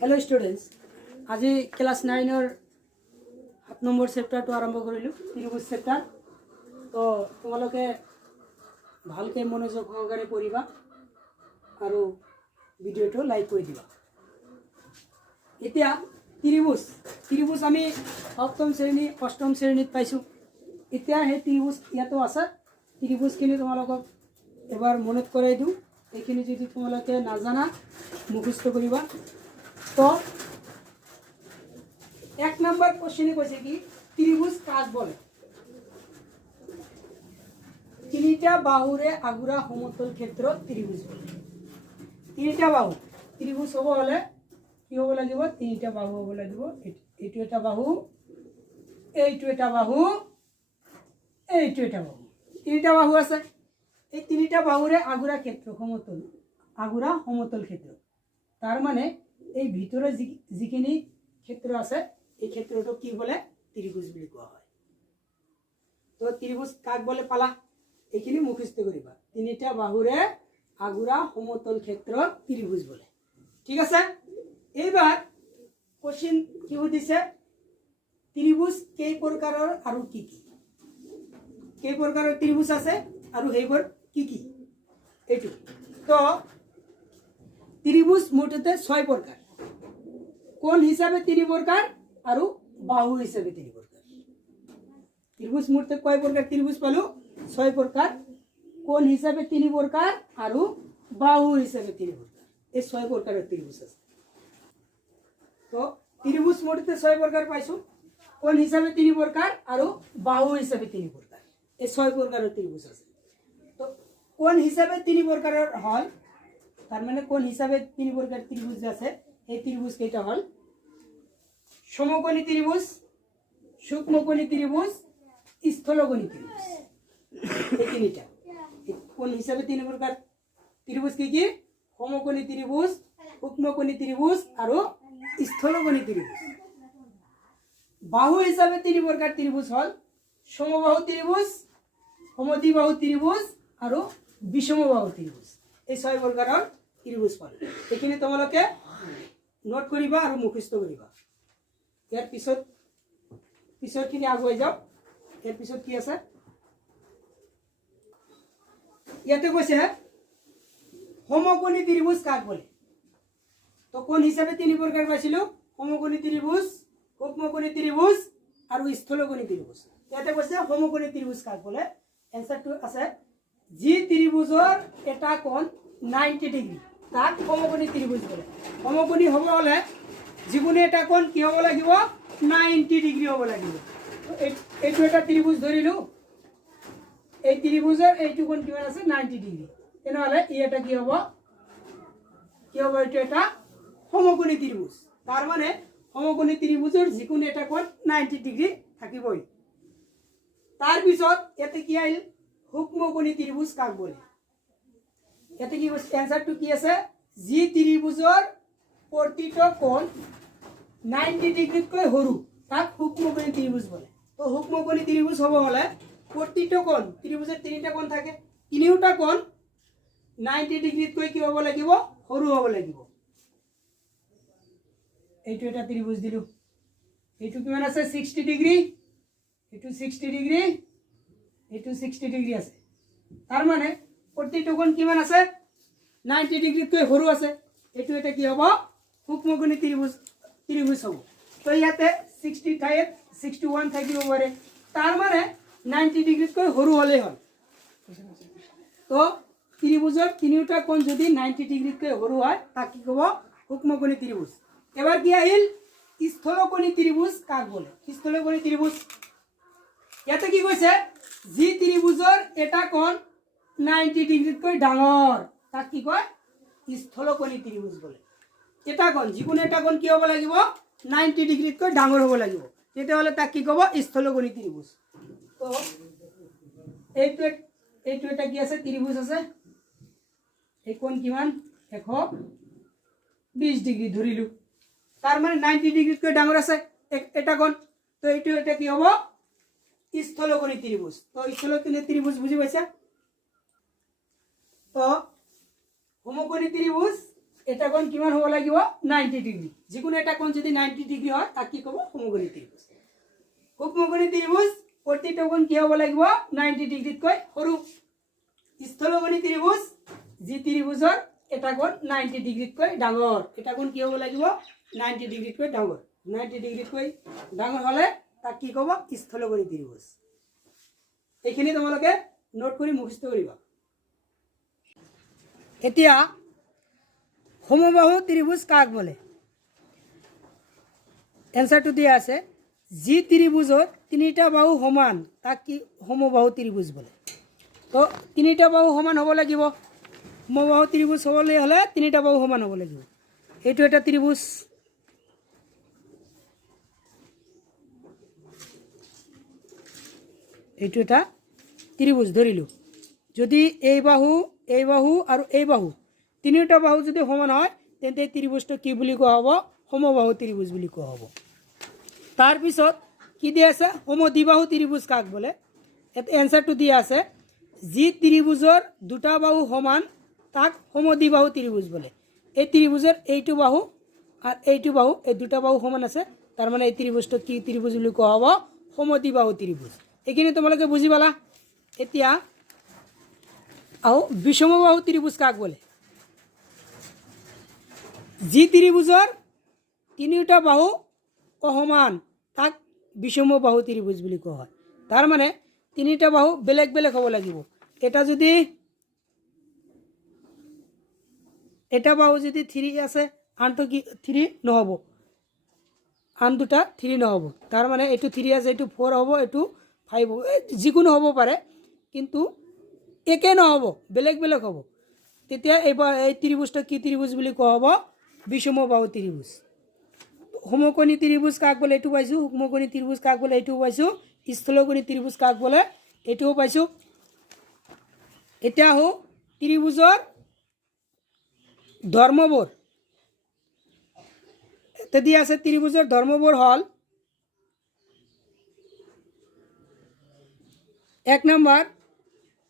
Hello students, आज class 9 7 number chapter तो आरम्भ करिलु त्रिभुज चैप्टार। तो तुम्हारे भालके मनोयोग सहकारे पढ़िबा और भिडिओ तो लाइक कर दिबा। इतना त्रिभुज त्रिभुज आमी सप्तम श्रेणी अष्टम श्रेणीत पाइছো। इतना हे त्रिभुज इतो आछे। त्रिभुजखिनि तुम्हालोকক एबार मनत कराई दिওঁ। এইখিনি যদি তোমালোকে নাজানা মুখস্থ করিবা। तो एक नम्बर क्वेश्चन कैसे कि त्रिभुज काक बोले? तीनटा बाहुरे आगुरा समतल क्षेत्र त्रिभुज बोले। तीनटा बाहु त्रिभुज हब हले कि हब लागिब? तीनटा बाहु हब लागिब। एटु एटा बाहु, एटु एटा बाहु, एटु एटा बाहु। तीनटा बाहु আছে। এই তিনটা বাহুরে আগুরা ক্ষেত্র সমতল, আগুরা সমতল ক্ষেত্র। তার মানে এই ভিতরে যিখিনি ক্ষেত্র আছে এই ক্ষেত্রটো কি বলে? ত্রিভুজ বুলি কোৱা হয়। তো ত্ৰিভুজ কাক বলে পালা? এইখিনি মুখস্থ কৰিবা। তিনটা বাহুৰে আগুৰা সমতল ক্ষেত্ৰ ত্ৰিভুজ বলে। ঠিক আছে? এইবাৰ কোশ্চেন কি সুধিছে? ত্ৰিভুজ কেই প্ৰকাৰৰ আৰু কি কি? কেই প্ৰকাৰৰ ত্ৰিভুজ আছে আৰু সেইবোৰ কি কি? এইটো তো त्रिभुज मोटते 6 प्रकार। कोण हिसाबे 3 प्रकार और बाहु हिसाबे 3 प्रकार। त्रिभुज मोटते कय प्रकार त्रिभुज पालो? 6 प्रकार। कोण हिसाबे 3 प्रकार और बाहु हिसाबे 3 प्रकार। ये 6 प्रकार त्रिभुज আছে। तो त्रिभुज मोटते 6 प्रकार पाइছো। कोण हिसाबे 3 प्रकार और बाहु हिसाबे 3 प्रकार। ये 6 प्रकार त्रिभुज আছে। तो कोण हिसाबे 3 प्रकार हल तार माने कोण हिसाबे 3 प्रकार त्रिभुज আছে এই त्रिभुज কেইটা হল? সমকোণী त्रिभुज, সূক্ষ্মকোণী त्रिभुज, স্থলকোণী त्रिभुज। এই তিনটা কোণ হিসাবে 3 প্রকার त्रिभुज কি কি? সমকোণী त्रिभुज, সূক্ষ্মকোণী त्रिभुज আর স্থলকোণী त्रिभुज। বাহু হিসাবে 3 প্রকার त्रिभुज হল সমবাহু त्रिभुज, সমদ্বিবাহু त्रिभुज আর বিষমবাহু त्रिभुज। এই 6 প্ৰকাৰৰ त्रिभुज পালো। এইখিনি তোমালোকে নোট কৰিবা আৰু মুখস্থ কৰিবা। ইয়াৰ পিছৰখিনি আগুৱাই যাও। ইয়াৰ পিছত কি আছে? ইয়াতে কৈছে সমকোণী त्रिभुज কাক বলে? তো কোণ হিসাবে 3 প্রকার পাইছিলো? সমকোণী त्रिभुज, সূক্ষ্মকোণী त्रिभुज আৰু স্থলকোণী त्रिभुज। ইয়াতে কৈছে সমকোণী त्रिभुज কাক বলে? এনসারটো আছে जी त्रिभुजर এটা কোণ 90 ডিগ্রি তাক সমকোণী त्रिभुज বলে। সমকোণী হ'ব হলে যিকোনো এটা কোণ কি হ'ব লাগিব? 90 ডিগ্রি হ'ব লাগিব। তো এইটো এটা त्रिभुज ধৰিলো। এই त्रिभुजৰ এইটো কোণ কিমান আছে? 90 ডিগ্রি। তেনেহলে ই এটা কি হ'ব? কি হ'ব? এইটো এটা সমকোণী त्रिभुज। তার মানে সমকোণী त्रिभुजৰ যিকোনো এটা কোণ 90 ডিগ্রি থাকিবই। তার পিছত এতে কি আইল? সূক্ষ্মকোণী त्रिभुज কাক বলে? এতে কি অ্যানসারটো কি আছে? জি त्रिभुजৰ প্ৰতিটো কোণ 90 ডিগ্ৰীতকৈ সৰু তাক সূক্ষ্মকোণী त्रिभुज বলে। তো সূক্ষ্মকোণী त्रिभुज হ'ব হলে প্ৰতিটো কোণ त्रिभुजৰ তিনিটা কোণ থাকে, তিনিওটা কোণ 90 ডিগ্ৰীতকৈ কি হ'ব লাগিব? সৰু হ'ব লাগিব। এইটো এটা त्रिभुज দিলু। এইটো কিমান আছে? 60 ডিগ্ৰী। এইটো 60 ডিগ্ৰী, এইটো 60 ডিগ্ৰী আছে। তাৰ মানে প্ৰতিটো কোণ কিমান আছে? 90 ডিগ্ৰীতকৈ সৰু আছে। এইটো এটা কি হ'ব? সূক্ষ্মকোণী त्रिभुज হ'ব। তো ইয়াতে 60 ঠাইত 61 থাকিব পাৰে। তাৰ মানে 90 ডিগ্ৰীতকৈ সৰু হলেই হল। তো त्रिभुজৰ তিনিটা কোণ যদি 90 ডিগ্ৰীতকৈ সৰু হয় তাক কি ক'ব? সূক্ষ্মকোণী त्रिभुज। এবাৰ কি আহিল? স্থলকোণী त्रिभुज কাক বলে? স্থলকোণী त्रिभुज ইয়াতে কি কৈছে? जी त्रिभुजर এটা কোণ 90 ডিগ্ৰীতকৈ ডাঙৰ তাক কি কয়? স্থলকোণী त्रिभुज বলে। এটা কোণ যিকোনো এটা কোণ কি হ'ব লাগিব? 90 ডিগ্ৰীতকৈ ডাঙৰ হ'ব লাগিব। তেতিয়াহলে তাক কি ক'ব? স্থলকোণী त्रिभुज। তো এইটো এটা কি আছে? त्रिभुज আছে। এই কোণ কিমান? 120 ডিগ্ৰী ধৰিলো। তাৰ মানে 90 ডিগ্ৰীতকৈ ডাঙৰ আছে এটা কোণ। তো এইটো এটা কি হ'ব? স্থলকোণী त्रिभुज। তো স্থলকোণী त्रिभुज বুঝি পাইছা? তো সমকোণী त्रिभुज এটা কোণ কিমান হ'ব লাগিব 90 ডিগ্ৰী যিকোনো এটা কোণ যদি 90 ডিগ্ৰী হয় তাক কি ক'ব সমকোণী ত্ৰিভুজ উপসমকোণী ত্ৰিভুজ প্ৰতিটো কোণ কি হ'ব লাগিব 90 ডিগ্ৰীতকৈ সৰু স্থলকোণী ত্ৰিভুজ যি ত্ৰিভুজৰ এটা কোণ 90 ডিগ্ৰীতকৈ ডাঙৰ এটা কোণ কি হ'ব লাগিব 90 ডিগ্ৰীতকৈ ডাঙৰ 90 ডিগ্ৰীতকৈ ডাঙৰ হ'লে তাক কি ক'ব স্থলকোণী ত্ৰিভুজ এইখিনি তোমালোকে নোট কৰি মুখস্থ কৰিবা এতিয়া সমবাহু ত্ৰিভুজ কাক বলে এনসাৰটো দিয়া আছে যি ত্ৰিভুজত তিনিটা বাহু সমান তাক কি সমবাহু ত্ৰিভুজ বলে তো তিনিটা বাহু সমান হ'ব লাগিব সমবাহু ত্ৰিভুজ হ'বলৈ হ'লে তিনিটা বাহু সমান হ'ব লাগিব এইটো এটা ত্ৰিভুজ এইটো এটা ত্ৰিভুজ ধৰিলো যদি এই বাহু আৰু এই বাহু তিনিটা বাহু যদি সমান হয় তেন্তে ত্ৰিভুজটো কি বুলি কোৱা হ'ব সমবাহু ত্ৰিভুজ বুলি কোৱা হ'ব তাৰ পিছত কি দিয়া আছে সমদ্বিবাহু ত্ৰিভুজ কাক বলে এটা এনসাৰটো দিয়া আছে যি ত্ৰিভুজৰ দুটা বাহু সমান তাক সমদ্বিবাহু ত্ৰিভুজ বলে এই ত্ৰিভুজৰ এইটো বাহু আৰু এইটো বাহু এই দুটা বাহু সমান আছে তাৰ মানে এই ত্ৰিভুজটো কি ত্ৰিভুজ বুলি কোৱা হ'ব সমদ্বিবাহু ত্ৰিভুজ এইখিনি তোমালোকে বুজি পালা এতিয়া আৰু বিষমবাহু ত্ৰিভুজ কাক বলে যি ত্ৰিভুজৰ তিনিটা বাহু অসমান তাক বিষমবাহু ত্ৰিভুজ বুলি কোৱা হয় তাৰ মানে তিনিটা বাহু বেলেগ বেলেগ হ'ব লাগিব এটা যদি এটা বাহু যদি 3 আছে আনটো কি 3 নহব আন দুটা 3 নহব তাৰ মানে এইটো 3 আছে এইটো 4 হ'ব এইটো 5 হ'ব যিকোনো হ'ব পাৰে কিন্তু একে নহব বেলেগ বেলেগ হ'ব তেতিয়া এই ত্ৰিভুজটো কি ত্ৰিভুজ বুলি কোৱা হ'ব বিষমবাহু ত্ৰিভুজ সমকোণী ত্ৰিভুজ কাক বলে এইটো পাইছো সমকোণী ত্ৰিভুজ কাক বলে এইটো পাইছো স্থলকোণী ত্ৰিভুজ কাক বলে এইটোও পাইছো এতিয়া হো ত্ৰিভুজৰ ধৰ্মবোৰ তেদি আছে ত্ৰিভুজৰ ধৰ্মবোৰ হল এক নম্বৰ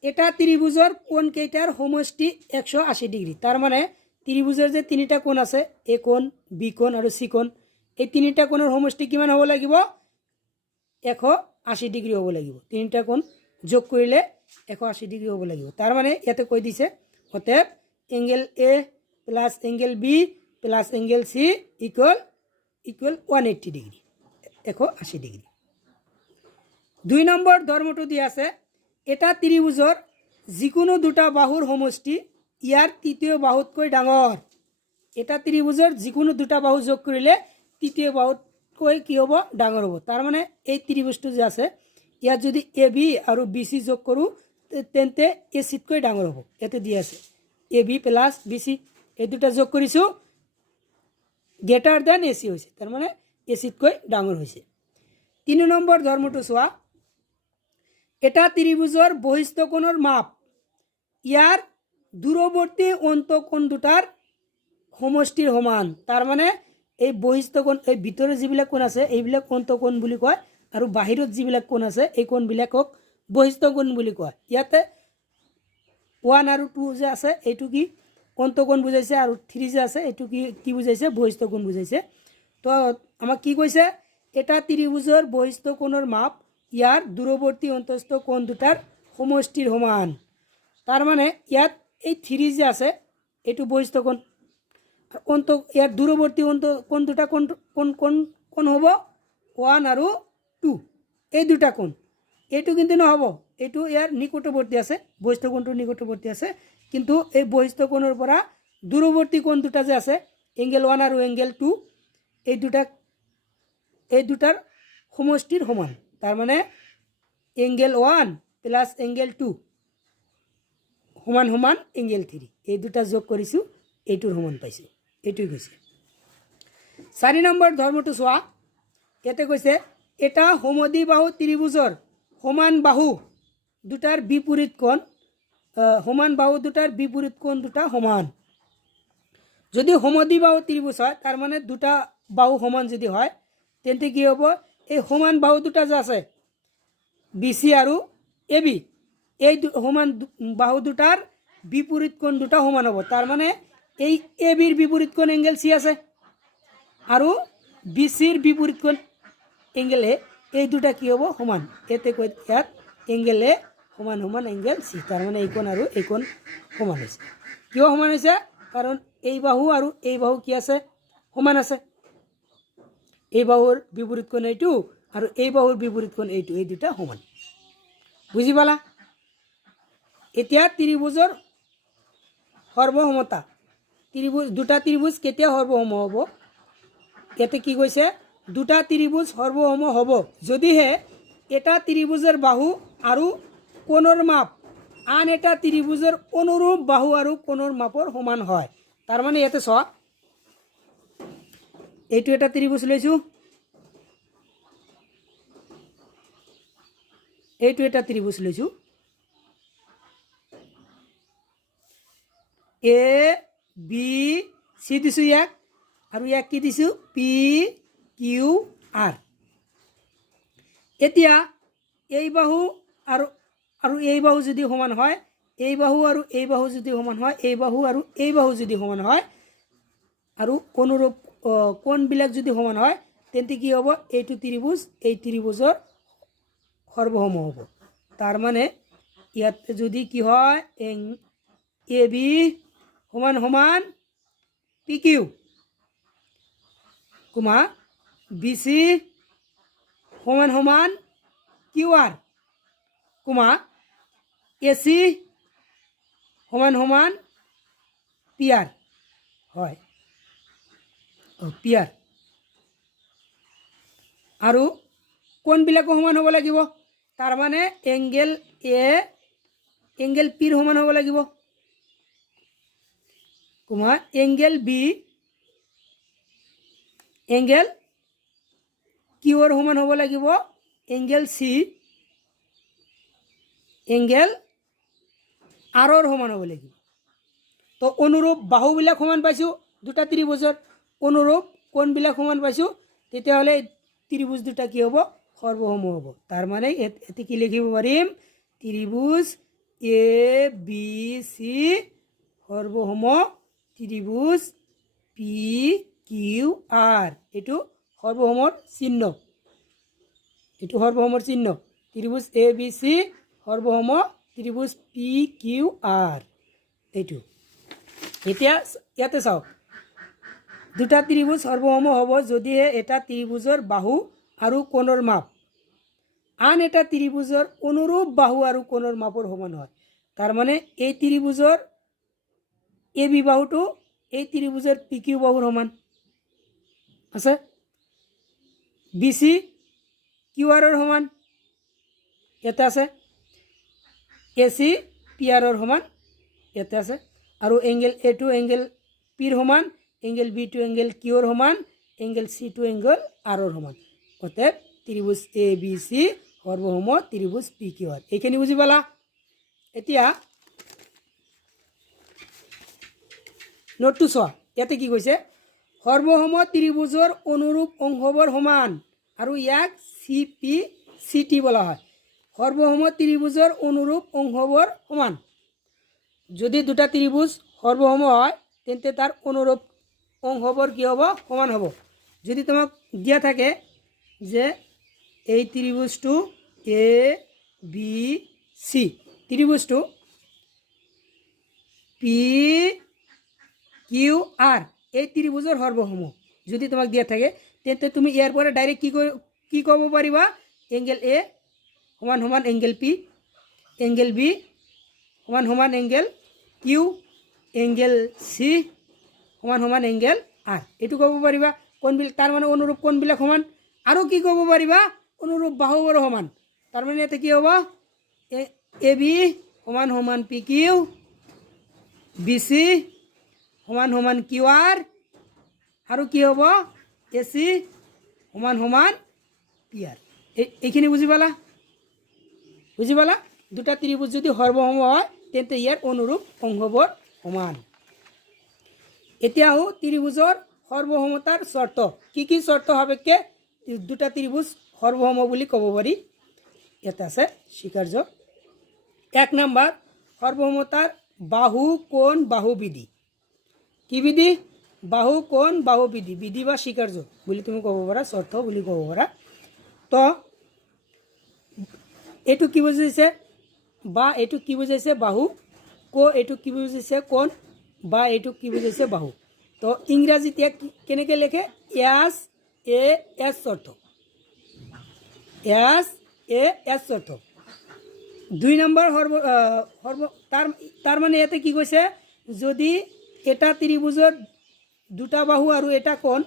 এটা ত্ৰিভুজৰ কোণ কেইটাৰ সমষ্টি 180 ডিগ্ৰী তাৰ মানে ত্ৰিভুজৰ যে তিনিটা কোণ আছে এ কোণ বি কোণ আৰু সি কোণ এই তিনিটা কোণৰ সমষ্টি কিমান হ'ব লাগিব 180 ডিগ্ৰী হ'ব লাগিব তিনিটা কোণ যোগ কৰিলে 180 ডিগ্ৰী হ'ব লাগিব তাৰ মানে ইয়াতে কৈ দিছে অতএব angle A plus angle B plus angle C equal 180 degree 180 degree 2 number ধৰ্মটো দিয়া আছে এটা ত্ৰিভুজৰ যিকোনো দুটা বাহুৰ সমষ্টি ইয়াৰ তৃতীয় বাহুতকৈ ডাঙৰ এটা ত্ৰিভুজৰ যিকোনো দুটা বাহু যোগ কৰিলে তৃতীয় বাহুতকৈ কি হ'ব ডাঙৰ হ'ব তাৰ মানে এই ত্ৰিভুজটো যে আছে ইয়াত যদি এ বি আৰু বি সি যোগ কৰো তেন্তে এ সিতকৈ ডাঙৰ হ'ব এতে দিয়া আছে এ বি প্লাস বি সি এই দুটা যোগ কৰিছো গ্ৰেটাৰ দেন এ সি হৈছে তাৰ মানে এ সিতকৈ ডাঙৰ হৈছে 3 নম্বৰ ধৰ্মটো চোৱা এটা ত্ৰিভুজৰ বহিস্থ কোণৰ মাপ ইয়াৰ দূৰৱৰ্তী অন্তঃকোণ দুটাৰ সমষ্টিৰ সমান তাৰ মানে এই বহিস্থ কোণ এই ভিতৰৰ যিবিলাক কোণ আছে এইবিলাক অন্তঃকোণ বুলি কয় আৰু বাহিৰত যিবিলাক কোণ আছে এই কোণবিলাকক বহিস্থ কোণ বুলি কয় ইয়াতে 1 আৰু 2 যে আছে এইটো কি অন্তঃকোণ বুজাইছে আৰু 3 যে আছে এইটো কি বুজাইছে বহিস্থ কোণ বুজাইছে তো আমাক কি কৈছে এটা ত্ৰিভুজৰ বহিস্থ কোণৰ মাপ ইয়াৰ দূৰৱৰ্তী অন্তস্থ কোণ দুটাৰ সমষ্টিৰ সমান তাৰ মানে ইয়াত এই 3 যে আছে এইটো বহিস্থ কোণ অন্ত ইয়াৰ দূৰৱৰ্তী কোণ দুটা কোণ হ'ব 1 আৰু 2 এই দুটা কোণ এইটো কিন্তু নহব এইটো ইয়াৰ নিকটৱৰ্তী আছে বহিস্থ কোণটো নিকটৱৰ্তী আছে কিন্তু এই বহিস্থ কোণৰ পৰা দূৰৱৰ্তী কোণ দুটা যে আছে এংগেল 1 আৰু এংগেল 2 এই দুটাৰ সমষ্টিৰ সমান তাৰ মানে এংগেল 1 প্লাস এংগেল 2 সমান সমান এংগেল 3 এই দুটা যোগ কৰিছো এইটোৰ সমান পাইছো এইটোই কৈছে 4 নম্বৰ ধৰ্মটো চোৱা ইয়াতে কৈছে এটা সমদ্বিবাহু ত্ৰিভুজৰ সমান বাহু দুটাৰ বিপৰীত কোণ সমান বাহু দুটাৰ বিপৰীত কোণ দুটা সমান যদি সমদ্বিবাহু ত্ৰিভুজ হয় তাৰ মানে দুটা বাহু সমান যদি হয় তেন্তে কি হ'ব এই সমান বাহু দুটা যে আছে বিসি আৰু এবি এই সমান বাহু দুটাৰ বিপৰীত কোণ দুটা সমান হ'ব তাৰ মানে এই এ বিৰ বিপৰীত কোণ এংগেল চি আছে আৰু বি চিৰ বিপৰীত কোণ এংগেল এ, এই দুটা কি হ'ব সমান। ইয়াতে কৈ ইয়াত এংগেল এ সমান সমান এংগেল চি, তাৰমানে এই কোণ আৰু এই কোণ সমান হৈছে। কিয় সমান হৈছে? কাৰণ এই বাহু আৰু এই বাহু কি আছে সমান আছে। এই বাহুৰ বিপৰীত কোণ এইটো আৰু এই বাহুৰ বিপৰীত কোণ এইটো, এই দুটা সমান। বুজি পালা? এতিয়া ত্ৰিভুজৰ সৰ্বসমতা, ত্ৰিভুজ দুটা ত্ৰিভুজ কেতিয়া সৰ্বসম হ'ব? ইয়াতে কি কৈছে? দুটা ত্ৰিভুজ সৰ্বসম হ'ব যদিহে এটা ত্ৰিভুজৰ বাহু আৰু কোণৰ মাপ আন এটা ত্ৰিভুজৰ অনুৰূপ বাহু আৰু কোণৰ মাপৰ সমান হয়। তাৰমানে ইয়াতে চোৱা, এইটো এটা ত্ৰিভুজ লৈছোঁ, এইটো এটা ত্ৰিভুজ লৈছোঁ, এ বি চি দিছোঁ ইয়াক, আৰু ইয়াক কি দিছোঁ পি কিউ আৰ। এতিয়া এই বাহু আৰু আৰু এই বাহু যদি সমান হয়, এই বাহু আৰু এই বাহু যদি সমান হয়, এই বাহু আৰু এই বাহু যদি সমান হয় আৰু অনুৰূপ কোণবিলাক যদি সমান হয়, তেন্তে কি হ'ব? এইটো ত্ৰিভুজ এই ত্ৰিভুজৰ সৰ্বসম হ'ব। তাৰমানে ইয়াত যদি কি হয়, এ বি সমান সমান P Q, comma B C সমান সমান Q R, comma A C সমান সমান পি আৰ হয়, পি আৰ। আৰু কোণবিলাকো সমান হ'ব লাগিব। তাৰমানে এংগেল এ এংগেল পিৰ সমান হ'ব লাগিব, কোমা এংগেল বি এংগেল কিউৰ সমান হ'ব লাগিব, এংগেল চি এংগেল আৰৰ সমান হ'ব লাগিব। তো অনুৰূপ বাহুবিলাক সমান পাইছোঁ, দুটা ত্ৰিভুজৰ অনুৰূপ কোণবিলাক সমান পাইছোঁ, তেতিয়াহ'লে ত্ৰিভুজ দুটা কি হ'ব? সৰ্বসম হ'ব। তাৰমানে এতে কি লিখিব পাৰিম? ত্ৰিভুজ এ বি চি সৰ্বসম ত্ৰিভুজ পি কিউ আৰ। এইটো সৰ্বসমৰ চিহ্ন, এইটো সৰ্বসমৰ চিহ্ন। ত্ৰিভুজ এ বি চি সৰ্বসম ত্ৰিভুজ পি কিউ আৰ এইটো। এতিয়া ইয়াতে চাওক, দুটা ত্ৰিভুজ সৰ্বসম হ'ব যদিহে এটা ত্ৰিভুজৰ বাহু আৰু কোণৰ মাপ আন এটা ত্ৰিভুজৰ অনুৰূপ বাহু আৰু কোণৰ মাপৰ সমান হয়। তাৰমানে এই ত্ৰিভুজৰ এ বি বাহুটো এই ত্ৰিভুজৰ পি কিউ বাহুৰ সমান আছে, বি চি কিউ আৰৰ সমান ইয়াতে আছে, এ চি পি আৰৰ সমান ইয়াতে আছে, আৰু এংগেল এ টু এংগেল পিৰ সমান, এংগেল বি টু এংগেল কিউৰ সমান, এংগেল চি টু এংগেল আৰৰ সমান। অতএব ত্ৰিভুজ এ বি চি সৰ্বসম ত্ৰিভুজ পি কিউ আৰ। এইখিনি বুজি পালা? এতিয়া নোটটো চোৱা, ইয়াতে কি কৈছে? সৰ্বসম ত্ৰিভুজৰ অনুৰূপ অংশবোৰ সমান আৰু ইয়াক চি পি চি টি বোলা হয়। সৰ্বসম ত্ৰিভুজৰ অনুৰূপ অংশবোৰ সমান। যদি দুটা ত্ৰিভুজ সৰ্বসম হয়, তেন্তে তাৰ অনুৰূপ অংশবোৰ কি হ'ব? সমান হ'ব। যদি তোমাক দিয়া থাকে যে এই ত্ৰিভুজটো এ বি চি, ত্ৰিভুজটো পি কিউ আৰ এই ত্ৰিভুজৰ সৰ্বসম যদি তোমাক দিয়া থাকে, তেন্তে তুমি ইয়াৰ পৰা ডাইৰেক্ট কি ক'ব পাৰিবা? এংগেল এ সমান সমান এংগেল পি, এংগেল বি সমান সমান এংগেল কিউ, এংগেল চি সমান সমান এংগেল আৰ। এইটো ক'ব পাৰিবা কোণবিলাক, তাৰমানে অনুৰূপ কোণবিলাক সমান। আৰু কি ক'ব পাৰিবা? অনুৰূপ বাহুবোৰ সমান। তাৰমানে ইয়াতে কি হ'ব? এ বি সমান সমান পি কিউ, বি চি সমান সমান কিউ আৰ, আৰু কি হ'ব? এ চি সমান সমান পি আৰ। এইখিনি বুজি পালা? বুজি পালা? দুটা ত্ৰিভুজ যদি সৰ্বসম হয়, তেন্তে ইয়াৰ অনুৰূপ অংশবোৰ সমান। এতিয়া আহোঁ ত্ৰিভুজৰ সৰ্বসমতাৰ চৰ্ত। কি কি চৰ্ত সাপেক্ষে দুটা ত্ৰিভুজ সৰ্বসম বুলি ক'ব পাৰি? ইয়াতে আছে স্বীকাৰ্য। 1 নম্বৰ, সৰ্বসমতাৰ বাহু কোণ বাহু বিধি। কি বিধি বাহু কোণ বাহু বিধি বিধি বা স্বীকার্য বুলি তুমি ক'ব পাৰা শৰ্ত বুলি ক'ব পাৰা তো এইটো কি বুজাইছে বা এইটো কি বুজাইছে বাহু এইটো কি বুজাইছে কোণ বা এইটো কি বুজাইছে বাহু তো ইংৰাজীত ইয়াক কেনেকৈ লিখে এছ এ এছ শৰ্ত এছ এ এছ শৰ্ত 2 নম্বৰ তাৰ মানে ইয়াতে কি কৈছে যদি এটা ত্ৰিভুজৰ দুটা বাহু আৰু এটা কোণ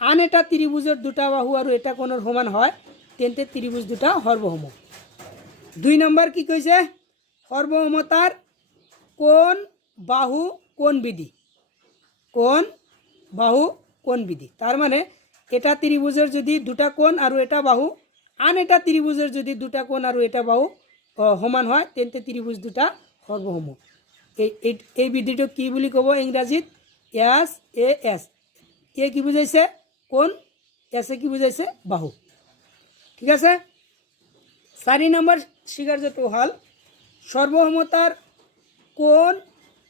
আন এটা ত্ৰিভুজৰ দুটা বাহু আৰু এটা কোণৰ সমান হয় তেন্তে ত্ৰিভুজ দুটা সৰ্বসম 2 নম্বৰ কি কৈছে সৰ্বসমতাৰ কোণ বাহু কোণ বিধি কোণ বাহু কোণ বিধি তার মানে এটা ত্রিভুজের যদি দুটা কোণ আর এটা বাহু আন এটা ত্রিভুজের যদি দুটা কোণ আর এটা বাহু সমান হয় তেন্তে ত্রিভুজ দুটা সর্বসম এই বিধিটো কি বুলি ক'ব ইংৰাজীত এছ এ এছ এ কি বুজাইছে কোণ এছে কি বুজাইছে বাহু ঠিক আছে 4 নম্বৰ স্বীকাৰ্যটো হ'ল সর্বসমতার কোণ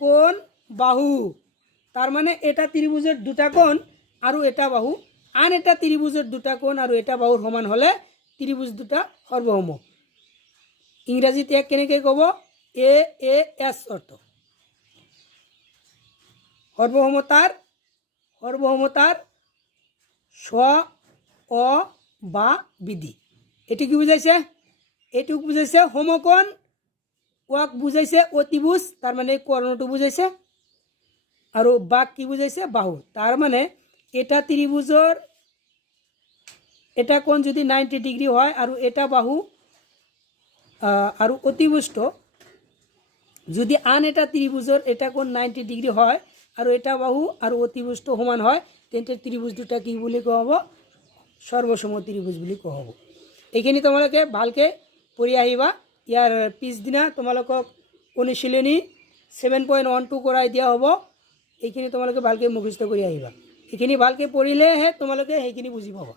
কোণ বাহু তার মানে এটা ত্রিভুজের দুটা কোণ আর এটা বাহু আন এটা ত্রিভুজের দুটা কোণ আর এটা বাহুর সমান হলে ত্রিভুজ দুটা সর্বসম ইংরাজিত এক কেনেকে কব এ এ এস শর্ত সর্বসমতার স অ বা বিধি এটি কি বুঝাইছে এটুক বুঝাইছে সমকোণ ওয়াক বুঝাইছে অতিভুজ তার মানে কর্ণটো বুঝাইছে আর বাক কি বুঝাইছে বাহু তার মানে এটা ত্রিভুজর এটা কোণ যদি 90 ডিগ্রি হয় আর এটা বাহু আর অতিভুষ্ট যদি আন এটা ত্রিভুজর এটা কোণ 90 ডিগ্রি হয় আর এটা বাহু আর অতিভুষ্ট সমান হয় তেন্তে ত্রিভুজ দুটা কি বুলি কোৱা হ'ব সৰ্বসম ত্ৰিভুজ বুলি কোৱা হ'ব এইখিনি তোমালোকে ভালকে পঢ়ি আহিবা ইয়াৰ পিছদিনা তোমালোকক অনুশীলনী 7.12 কৰাই দিয়া হ'ব এইখিনি তোমালোকে ভালকে মুখস্থ কৰি আহিবা এইখিনি ভালকে পঢ়িলেহে তোমালোকে সেইখিনি বুজি পাবা।